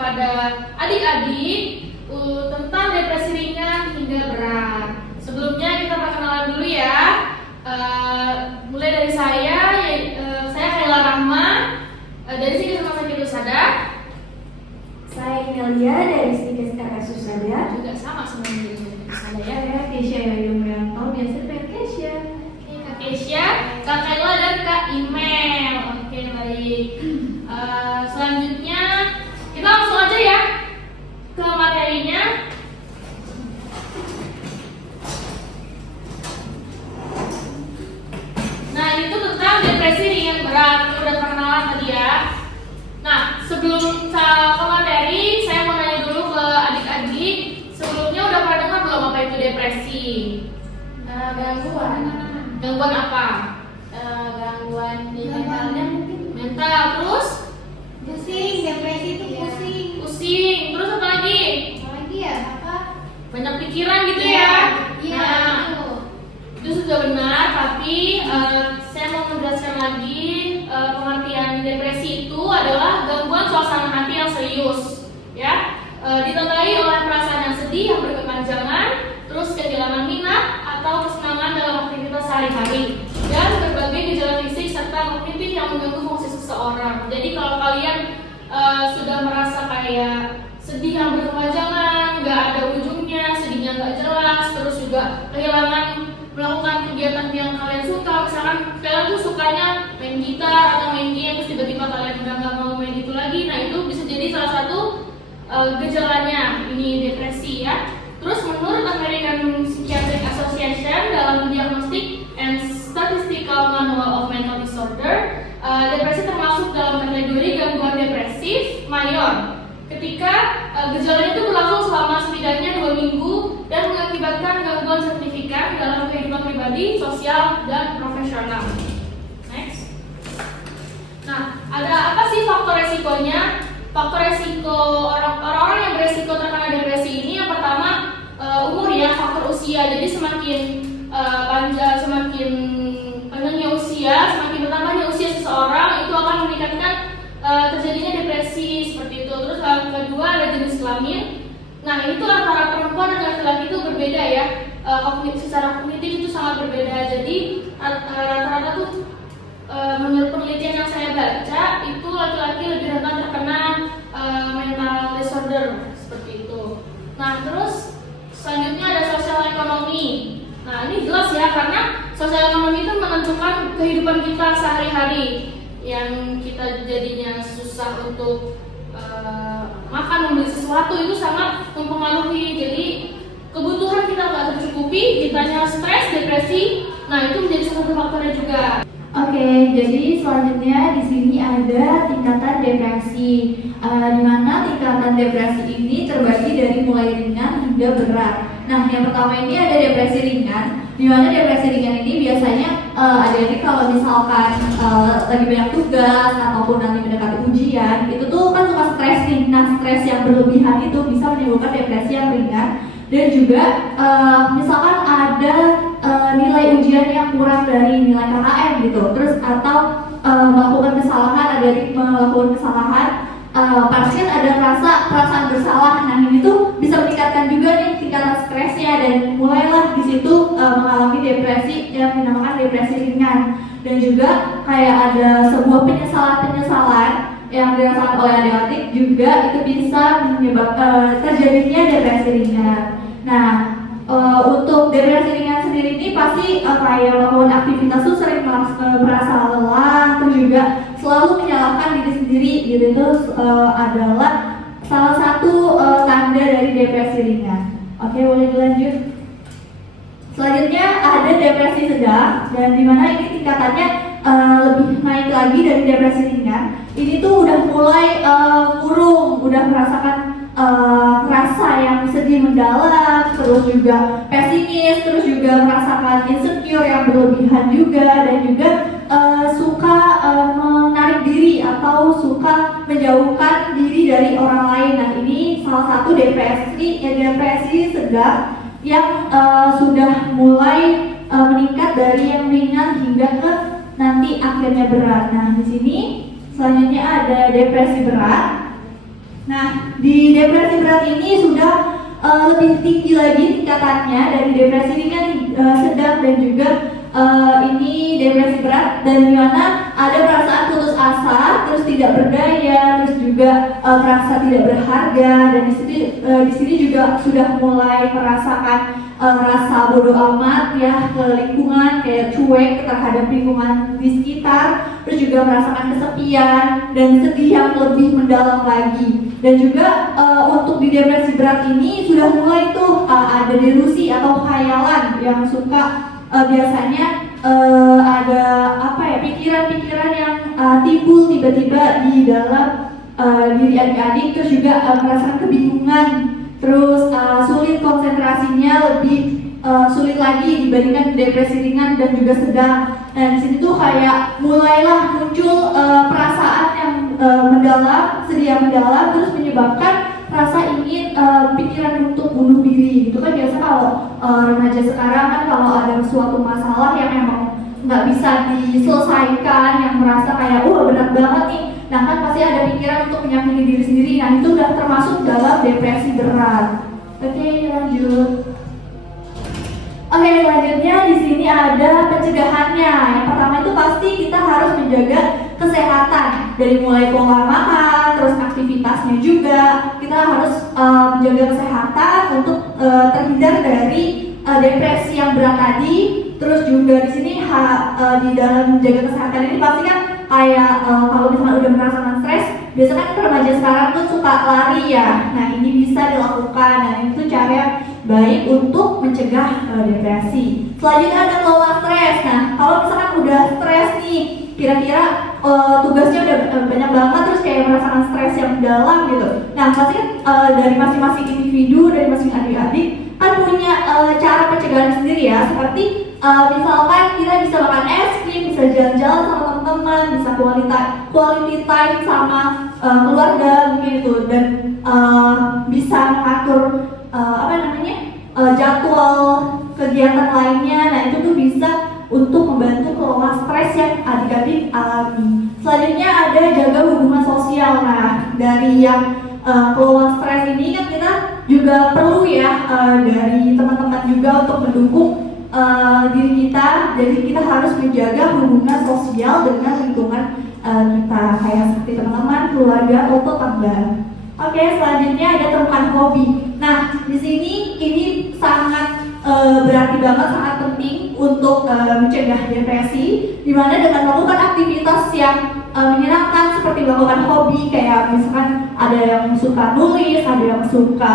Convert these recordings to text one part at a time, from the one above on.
kepada adik-adik tentang depresi ringan hingga berat. Sebelumnya kita perkenalan dulu ya. Mulai dari saya Khaila Rahma dari Psikis Rumah Sakit Husada. Saya Nelia dari Psikis RS Husada. Juga sama semuanya dari Husada ya. Saya Keisha Yulianto, biasa dipanggil Keisha. Kak Keisha, Kak Khaila dan Kak Imel. Oke, baik. Selanjutnya kita langsung aja ya ke materinya. Nah, ini tuh tentang depresi ringan berat. Kita udah perkenalan tadi ya. Nah, sebelum ke materi, saya mau nanya dulu ke adik-adik. Sebelumnya udah pernah dengar belum apa itu depresi? Gangguan apa? Gangguan di mentalnya mungkin. Mental, terus? Pusing, depresi itu Pusing, terus apa lagi? Apalagi ya? Apa? Banyak pikiran gitu ya? Iya, Itu sudah benar, tapi saya mau menjelaskan lagi pengertian depresi itu adalah gangguan suasana hati yang serius, ya, ditandai oleh perasaan yang sedih yang berkepanjangan, terus kehilangan minat atau kesenangan dalam aktivitas sehari-hari, dan berbagai gejala fisik serta kognitif yang mengganggu fungsi seseorang. Jadi kalau kalian sudah merasa kayak sedih yang berkepanjangan, nggak ada ujungnya, sedihnya nggak jelas, terus juga kehilangan melakukan kegiatan yang kalian suka, misalkan kalian tuh sukanya main gitar atau main game, terus tiba-tiba kalian udah nggak mau main itu lagi, nah itu bisa jadi salah satu gejalanya ini depresi ya. Terus menurut American Psychiatric Association dalam Diagnostic and Statistical Manual of Mental Disorder, depresi termasuk dalam kategori gangguan depresif mayor ketika gejalanya itu berlangsung selama setidaknya 2 minggu dan mengakibatkan gangguan signifikan dalam kehidupan pribadi, sosial, dan profesional. Next. Nah, ada apa sih faktor resikonya? Faktor resiko orang-orang yang beresiko terkena depresi ini yang pertama umur ya, faktor usia. Jadi semakin semakin panjangnya usia, semakin bertambahnya usia seseorang itu akan meningkatkan terjadinya depresi seperti itu. Terus yang kedua ada jenis kelamin. Nah, ini tuh antara perempuan dan laki-laki itu berbeda ya. Secara kognitif itu sangat berbeda. Jadi rata-rata tuh menurut penelitian yang saya baca itu laki-laki lebih rentan terkena mental disorder seperti itu. Nah, terus selanjutnya ada sosial ekonomi. Nah, ini jelas ya karena sosial ekonomi itu menentukan kehidupan kita sehari-hari, yang kita jadinya susah untuk makan, membeli sesuatu itu sangat mempengaruhi. Jadi kebutuhan kita nggak tercukupi, kitanya stres, depresi. Nah, itu menjadi salah satu faktornya juga. Oke, jadi selanjutnya di sini ada tingkatan depresi. Di mana tingkatan depresi ini terbagi dari mulai ringan hingga berat. Nah, yang pertama ini ada depresi ringan. Di mana depresi ringan ini biasanya adik-adik kalau misalkan lagi banyak tugas ataupun nanti mendekati ujian, itu tuh kan suka stres nih. Nah, stres yang berlebihan itu bisa menimbulkan depresi yang ringan. Dan juga misalkan ada nilai ujian yang kurang dari nilai KKM gitu, terus atau melakukan kesalahan, adik-adik melakukan kesalahan, pasien ada perasaan bersalah. Nah, ini tuh bisa meningkatkan juga nih tingkatan stresnya dan mulailah di situ mengalami depresi yang dinamakan depresi ringan. Dan juga kayak ada sebuah penyesalan yang dirasakan oleh adik-adik juga itu bisa menyebabkan terjadinya depresi ringan. Nah, untuk depresi ringan sendiri ini pasti kayak melakukan aktivitas tuh sering merasa lelah, terus juga selalu menyalahkan diri sendiri gitu. Itu adalah salah satu tanda dari depresi ringan. Oke, boleh dilanjut. Selanjutnya ada depresi sedang, dan dimana ini tingkatannya lebih naik lagi dari depresi ringan. Ini tuh udah mulai murung, udah merasakan rasa yang sedih mendalam, terus juga pesimis, terus juga merasakan insecure yang berlebihan juga, dan juga suka menarik diri atau suka menjauhkan diri dari orang lain. Nah, ini salah satu depresi sedang yang sudah mulai meningkat dari yang ringan hingga ke nanti akhirnya berat. Nah, di sini selanjutnya ada depresi berat. Nah, di depresi berat ini sudah lebih tinggi lagi tingkatannya. Dari depresi ini kan sedang dan juga ini depresi berat, dan di mana ada perasaan putus asa, terus tidak berdaya, terus juga merasa tidak berharga, dan di sini juga sudah mulai merasakan rasa bodoh amat ya ke lingkungan, kayak cuek terhadap lingkungan di sekitar, terus juga merasakan kesepian dan sedih yang lebih mendalam lagi. Dan juga untuk di depresi berat ini sudah mulai tuh ada delusi atau khayalan yang suka biasanya ada apa ya, pikiran-pikiran yang timbul tiba-tiba di dalam diri adik-adik, terus juga merasakan kebingungan, terus sulit konsentrasinya, lebih sulit lagi dibandingkan depresi ringan dan juga sedang. Nah, di sini tuh kayak mulailah muncul perasaan yang mendalam, sedih yang mendalam, terus menyebabkan rasa ingin pikiran untuk bunuh diri. Itu kan biasa kalau remaja sekarang kan kalau ada suatu masalah yang emang nggak bisa diselesaikan, yang merasa kayak berat banget nih, nah kan pasti ada pikiran untuk menyakiti diri sendiri. Nah, itu udah termasuk dalam depresi berat. Oke, lanjut. Oke, selanjutnya di sini ada pencegahannya. Yang pertama itu pasti kita harus menjaga kesehatan, dari mulai pola makan, terus aktivitasnya juga. Kita harus menjaga kesehatan untuk terhindar dari depresi yang berat tadi. Terus juga di sini di dalam menjaga kesehatan ini pasti kan kayak kalau misalnya udah merasakan stres, biasanya kan remaja sekarang tuh suka lari ya. Nah, ini bisa dilakukan. Nah, itu cara baik untuk mencegah depresi. Selanjutnya ada kelola stres. Nah, kalau misalkan udah stres nih, kira-kira tugasnya udah banyak banget, terus kayak merasakan stres yang dalam gitu. Nah, pasti kan dari masing-masing individu, dari masing-masing adik-adik kan punya cara pencegahan sendiri ya. Seperti misalkan kita bisa makan es krim, bisa jalan-jalan sama teman-teman, bisa quality time sama keluarga mungkin itu, dan bisa mengatur jadwal kegiatan lainnya. Nah, itu tuh bisa untuk membantu kelola stres yang adik-adik alami. Selanjutnya ada jaga hubungan sosial. Nah, dari yang kelola stres ini kan kita juga perlu ya dari teman-teman juga untuk mendukung diri kita. Jadi kita harus menjaga hubungan sosial dengan lingkungan kita, kayak seperti teman-teman, keluarga, atau tetangga. Oke, selanjutnya ada temukan hobi. Nah, di sini ini sangat berarti banget, sangat penting untuk mencegah depresi, dimana dengan melakukan aktivitas yang menyenangkan seperti melakukan hobi, kayak misalkan ada yang suka nulis, ada yang suka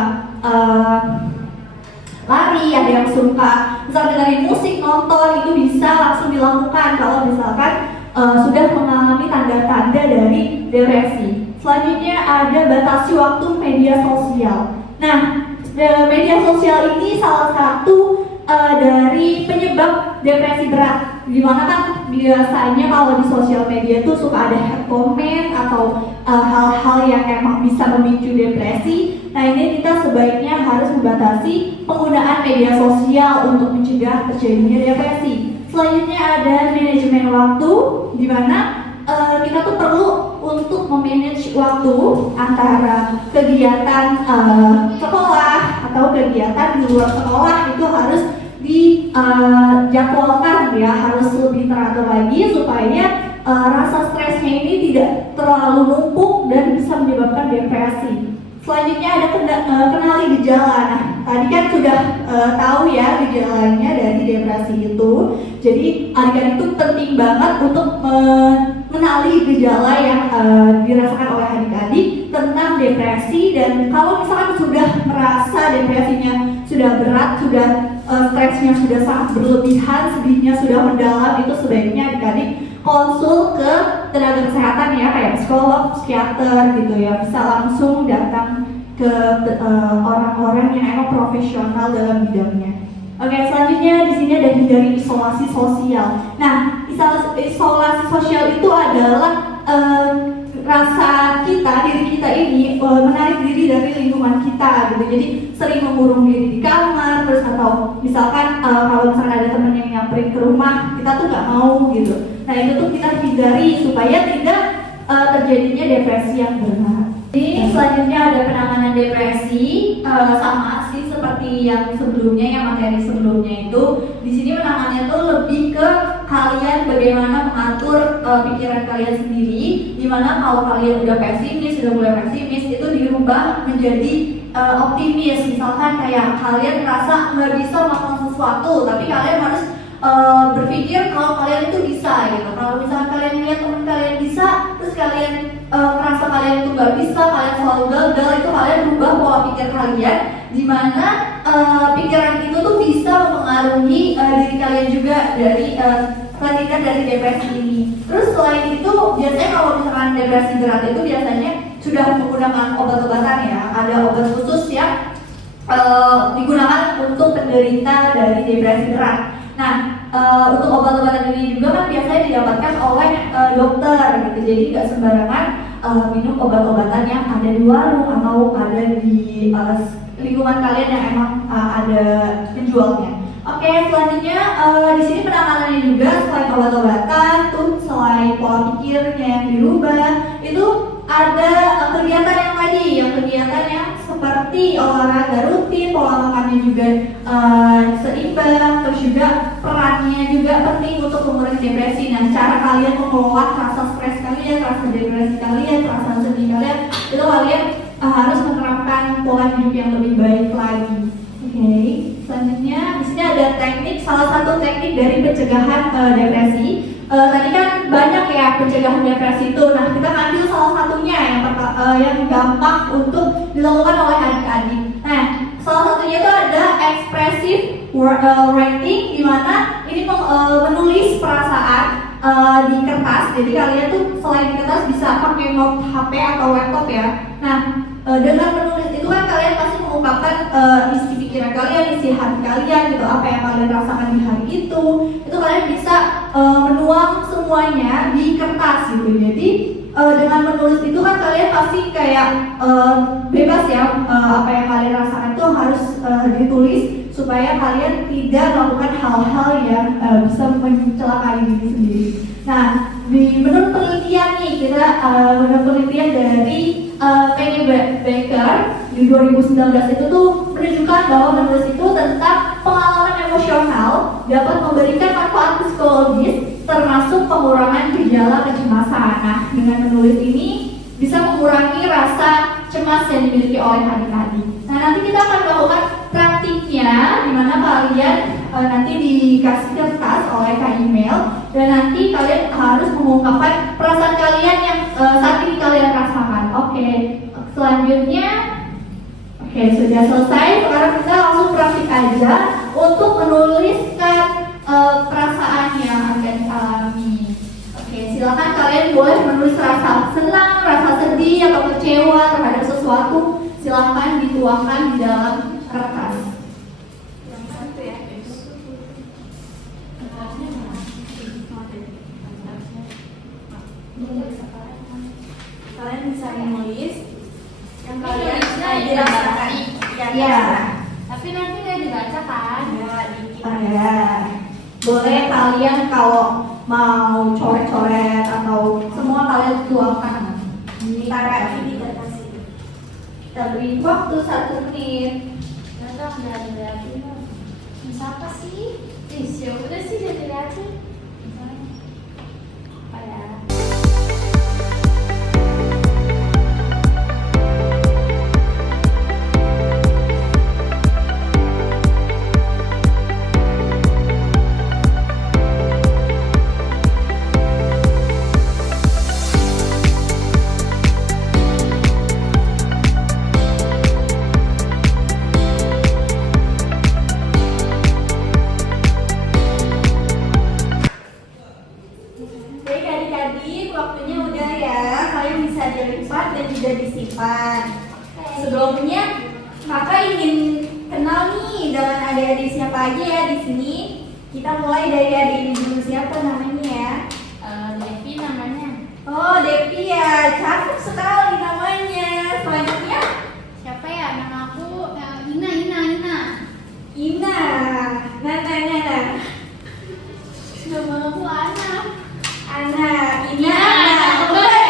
lari, ada yang suka misalkan dengerin musik, nonton, itu bisa langsung dilakukan kalau misalkan sudah mengalami tanda-tanda dari depresi. Selanjutnya ada batasi waktu media sosial. Nah, media sosial ini salah satu dari penyebab depresi berat. Dimana kan biasanya kalau di sosial media itu suka ada hate comment atau hal-hal yang emang bisa memicu depresi. Nah, ini kita sebaiknya harus membatasi penggunaan media sosial untuk mencegah terjadinya depresi. Selanjutnya ada manajemen waktu, di mana kita tuh perlu untuk memanage waktu antara kegiatan sekolah atau kegiatan di luar sekolah. Itu harus dijadwalkan ya, harus lebih teratur lagi supaya rasa stresnya ini tidak terlalu numpuk dan bisa menyebabkan depresi. Selanjutnya ada kenali gejala. Nah, tadi kan sudah tahu ya gejalanya dari depresi itu. Jadi adik-adik itu penting banget untuk mengenali gejala yang dirasakan oleh adik-adik tentang depresi. Dan kalau misalkan sudah merasa depresinya sudah berat, sudah stresnya sudah sangat berlebihan, sedihnya sudah mendalam, itu sebaiknya adik-adik konsul ke tenaga kesehatan ya, kayak psikolog, psikiater gitu ya, bisa langsung datang ke orang-orang yang emang profesional dalam bidangnya. Oke, selanjutnya di sini ada hindari isolasi sosial. Nah, isolasi sosial itu adalah rasa diri kita ini menarik diri dari lingkungan kita gitu. Jadi sering mengurung diri di kamar, terus atau misalkan kalau misalkan ada teman yang nyamperin ke rumah, kita tuh nggak mau gitu. Nah, itu tuh kita hindari supaya tidak terjadinya depresi yang berat. Jadi selanjutnya ada penanganan depresi. Sama sih seperti yang sebelumnya, yang materi sebelumnya itu. Di sini penanganannya tuh lebih ke kalian bagaimana mengatur pikiran kalian sendiri. Dimana kalau kalian udah pesimis, udah mulai pesimis, itu dirubah menjadi optimis. Misalkan kayak kalian merasa nggak bisa melakukan sesuatu, tapi kalian harus berpikir kalau kalian itu bisa gitu. Kalau misalnya kalian lihat teman kalian bisa, terus kalian merasa kalian itu nggak bisa, kalian selalu gagal, itu kalian rubah pola pikir kalian, dimana pikiran itu tuh bisa mempengaruhi diri kalian juga dari kelanjutan dari depresi ini. Terus selain itu biasanya kalau misalkan depresi berat itu biasanya sudah menggunakan obat-obatan ya, ada obat khusus yang digunakan untuk penderita dari depresi berat. Nah, untuk obat-obatan ini juga kan biasanya didapatkan oleh dokter gitu. Jadi nggak sembarangan minum obat-obatan yang ada di warung atau ada di lingkungan kalian yang emang ada penjualnya. Oke, selanjutnya di sini penanganannya juga selain obat-obatan, tuh selain pola pikirnya yang dirubah, itu ada kegiatan yang tadi, yang kegiatan yang seperti olahraga rutin, pola makannya juga seimbang, terus juga perannya juga penting untuk mengurangi depresi. Nah, cara kalian mengelola rasa stres kalian, rasa depresi kalian, rasa sedih kalian, itu kalian harus menerapkan pola hidup yang lebih baik lagi. Oke, selanjutnya di sini ada teknik, salah satu teknik dari pencegahan depresi. Tadi kan banyak ya pencegahan depresi itu. Nah, kita ambil salah satunya yang gampang untuk dilakukan oleh adik-adik. Nah, salah satunya itu ada expressive writing, di mana ini menulis perasaan di kertas. Jadi kalian tuh selain di kertas bisa pakai note HP atau laptop ya. Nah, dengan menulis itu kan kalian pasti mengungkapkan isi pikiran kalian, isi hati kalian gitu, apa yang kalian rasakan di hari itu kalian bisa menuang semuanya di kertas gitu. Jadi dengan menulis itu kan kalian pasti kayak bebas ya, apa yang kalian rasakan itu harus ditulis supaya kalian tidak melakukan hal-hal yang bisa mencelakai diri sendiri. Nah, menurut penelitian nih, kita menurut penelitian dari Penny Baker di 2019 itu tuh menunjukkan bahwa menulis itu tentang pengalaman emosional dapat memberikan manfaat psikologis termasuk pengurangan gejala kecemasan. Nah, dengan menulis ini bisa mengurangi rasa cemas yang dimiliki oleh adik-adik. Nah, nanti kita akan melakukan praktiknya, di mana kalian nanti dikasih kertas oleh email, dan nanti kalian harus mengungkapkan perasaan kalian yang saat ini kalian rasakan. Oke, selanjutnya, oke, sudah selesai. Sekarang kita langsung praktik aja untuk menuliskan perasaan yang akan dialami. Oke, silakan kalian boleh menulis rasa senang, rasa sedih, atau kecewa terhadap sesuatu. Silakan dituangkan di dalam kertas. Yang satu ya. Kalian bisa menulis yang kalian dirasakan. Ya. Tapi nanti nggak dibaca kan? Ya. Boleh kalian kalau mau coret-coret atau semua kalian tuangkan. Taruh di kertas ini. Kita beri waktu 1 menit. Nggak berarti bisa apa sih? Ya udah sih jadi aja. Apa ya? Sebelumnya, kakak ingin kenal nih dengan adik-adik siapa aja ya di sini. Kita mulai dari adik ini dulu, siapa namanya ya? Devi namanya. Oh, Devi ya, cakep sekali namanya. Selanjutnya, Siapa ya? Nama aku Ina. Ina. Nana. Nama aku Ana. Ana. Ina. Ya, Ana. betul ya.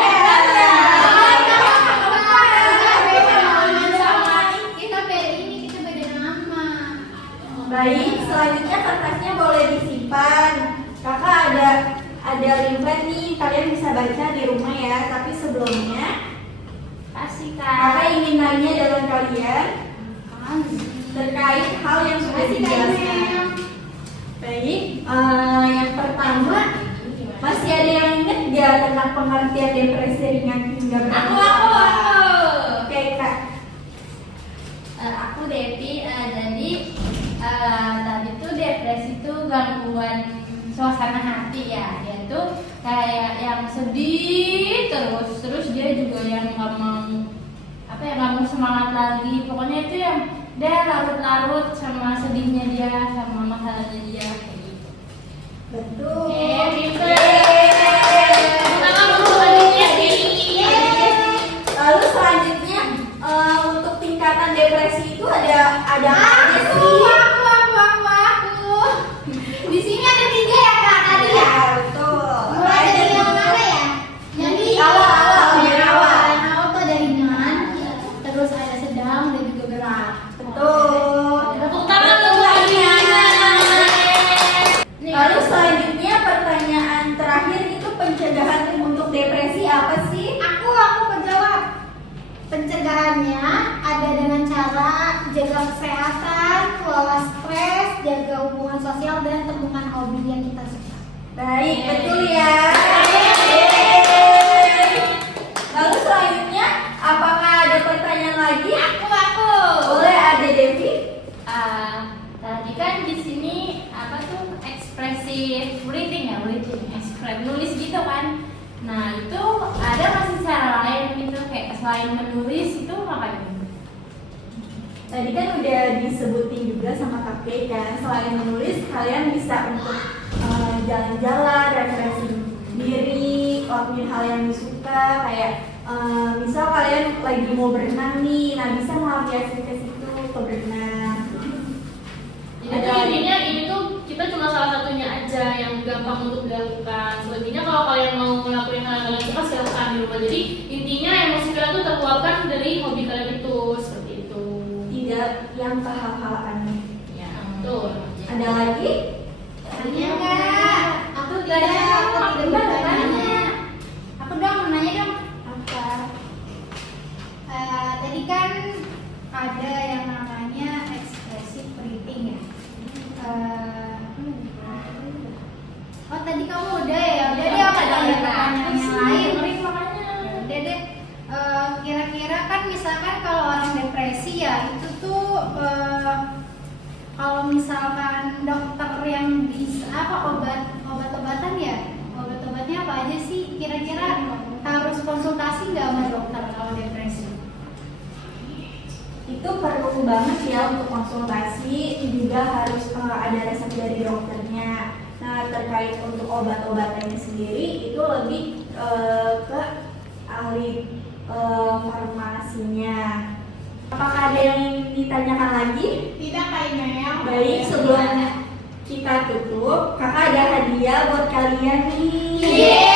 Makasih Kakak ingin nanya dalam kalian terkait hal yang sudah dijelaskan. Baik, yang pertama, masih ada yang ingat nggak tentang pengertian depresi ringan hingga berat? Oke, Kak. Aku Devi. Jadi tadi tuh depresi itu gangguan suasana hati ya. Dia tuh kayak yang sedih terus dia juga yang nggak mau semangat lagi. Pokoknya itu yang dia larut-larut sama sedihnya dia, sama masalahnya dia kayak gitu. Betul. Pinter. Pertama untuk adiknya sih. Lalu selanjutnya untuk tingkatan depresi itu ada apa aja sih? Aku. Di sini ada 3 ya Kak tadi ya. Betul. Mulai dari yang mana ya? Jadi awal. Yang awal tuh ada ringan, terus ada sedang dan juga berat. Betul. Tepuk tangan untuk adiknya. Lalu selanjutnya pertanyaan terakhir itu pencegahan untuk depresi apa sih? Aku menjawab. Pencegahannya ada dengan cara jaga kesehatan, kelola stres, jaga hubungan sosial dan temukan hobi yang kita suka. Baik, betul ya. Lalu selanjutnya apakah ada pertanyaan lagi? Aku. Boleh, ada Devi? Tadi kan di sini apa tuh expressive reading ya, nulis gitu kan. Nah itu ada masih cara lain gitu kayak selain menulis itu makanya. Tadi kan udah disebutin juga sama kakek kan, selain menulis kalian bisa untuk jalan-jalan, refreshing diri, lakuin hal yang disuka kayak misal kalian lagi mau berenang nih, nah bisa melampiaskan ke situ ke berenang. Jadi intinya ini tuh kita cuma salah satunya aja yang gampang untuk dilakukan. Selebihnya kalau kalian mau ngelakuin hal yang kalian suka silakan di rumah. Jadi intinya emosi kalian tuh terluapkan dari hobi kalian itu seperti itu. Tidak yang ke hal-hal aneh. Ya, betul. Ada lagi? Tanya enggak? Aku tidak bertanya. Aku dong mau nanya dong. Apa? Tadi kan ada yang namanya expressive reading ya. Oh tadi kamu udah ya. Udah deh aku ada pertanyaan yang lain. Udah deh. Kira-kira kan misalkan kalau orang depresi ya itu tuh kalau misalkan dokter yang bisa obat-obatan ya, obat-obatnya apa aja sih? Kira-kira harus konsultasi nggak sama dokter kalau depresi? Itu perlu banget ya untuk konsultasi, juga harus ada resep dari dokternya. Nah, terkait untuk obat-obatannya sendiri itu lebih ke ahli farmasinya. Apakah ada yang ditanyakan lagi? Tidak kayaknya. Baik, sebelum kita tutup, kakak ada hadiah buat kalian nih.